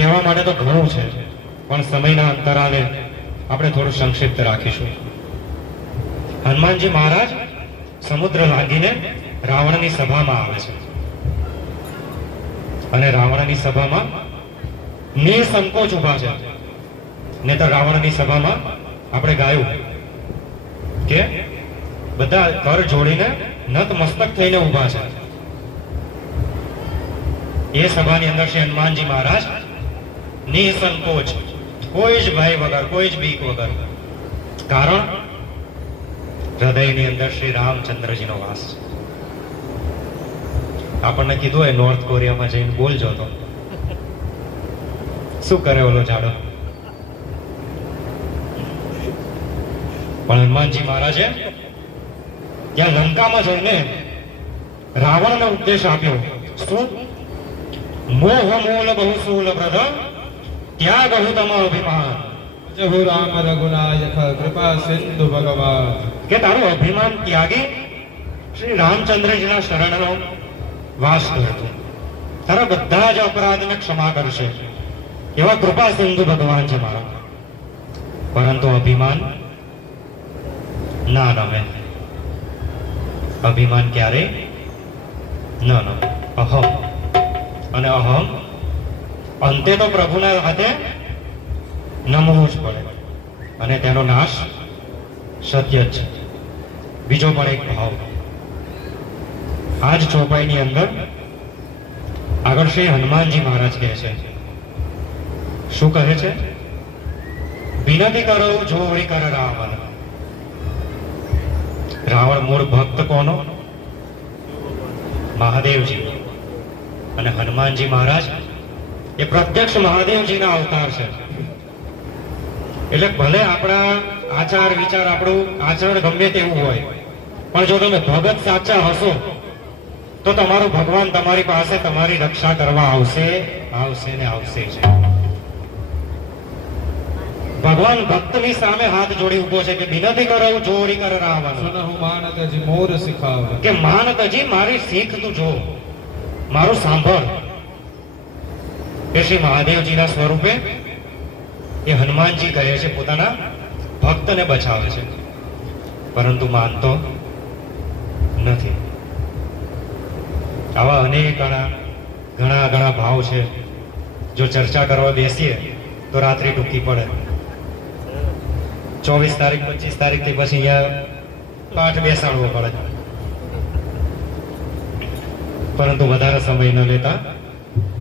કહેવા માટે તો ઘણું છે, પણ સમયના અંતરાલે આપણે થોડું સંક્ષિપ્ત રાખીશું. હનુમાનજી મહારાજ સમુદ્ર લાગીને રાવણની સભામાં આવે છે અને રાવણની સભામાં નિસંકોચ ઉભા છે. ને તો રાવણની સભામાં આપણે ગાયું કે બધા કર જોડીને નતમસ્તક થઈને ઉભા છે. એ સભાની અંદર છે હનુમાનજી મહારાજ નિસંકોચ, કોઈ જ ભય વગર, કોઈ જ બીક વગર. કારણ હૃદયની અંદર શ્રી રામચંદ્રજીનો વાસ છે. આપણને કીધું હોય નોર્થ કોરિયામાં જઈને બોલજો તો શું કરે ઓલો જાડો? પણ હનુમાનજી મહારાજે ત્યાં લંકામાં જઈને રાવણને ઉપદેશ આપ્યો. શું? મોહ મૂલ બહુ શૂલ પ્રદ ત્યાગ તમ અભિમાન. જહુ રામ રઘુનાયક કૃપા સિંધુ ભગવાન. કે તારું અભિમાન ત્યાગી શ્રી રામચંદ્રજીના શરણનો વાસ કરતું. તારા બધા જ અપરાધને ક્ષમા કરશે એવા કૃપા સિંધુ ભગવાન છે મારા. પરંતુ અભિમાન ના નમે. અભિમાન ક્યારે ન નમે. અહમ. અને અહમ અંતે તો પ્રભુના હાથે નમવું જ પડે અને તેનો નાશ સત્ય જ છે. બીજો પણ એક ભાવ આ જ ચોપાઈની અંદર આગળ શ્રી હનુમાનજી મહારાજ કહે છે. શું કહે છે? વિનતી કરો જોઈ કર રાવણ. રાવણ મૂળ ભક્ત કોનો? મહાદેવજી. અને હનુમાનજી મહારાજ એ પ્રત્યક્ષ મહાદેવજીના અવતાર છે. એટલે ભલે આપણા આચાર વિચાર, આપણું આચરણ ગમે તેવું હોય, પણ જો તમે ભગત સાચા હશો તો તમારું ભગવાન તમારી પાસે તમારી રક્ષા કરવા આવશે, આવશે ને આવશે છે. ભગવાન ભક્તની સામે હાથ જોડી ઉભો છે કે વિનતી કરો જોડી કર રાવણ. સુનહુ માનતજી મોર શિખાવ. કે માનતજી મારી શીખ તું જો, મારું સાંભળ. એ શ્રી મહાદેવજીના સ્વરૂપે એ હનુમાનજી કહે છે, પોતાના ભક્તને બચાવે છે, પરંતુ માનતો નથી. આવા અનેક ઘણા ભાવ છે. જો ચર્ચા કરવા બેસીએ તો રાત્રિ ટૂંકી પડે. 24 તારીખ 25 તારીખથી પછી અહીંયા પાઠ બેસાડવો પડે. પરંતુ વધારે સમય ન લેતા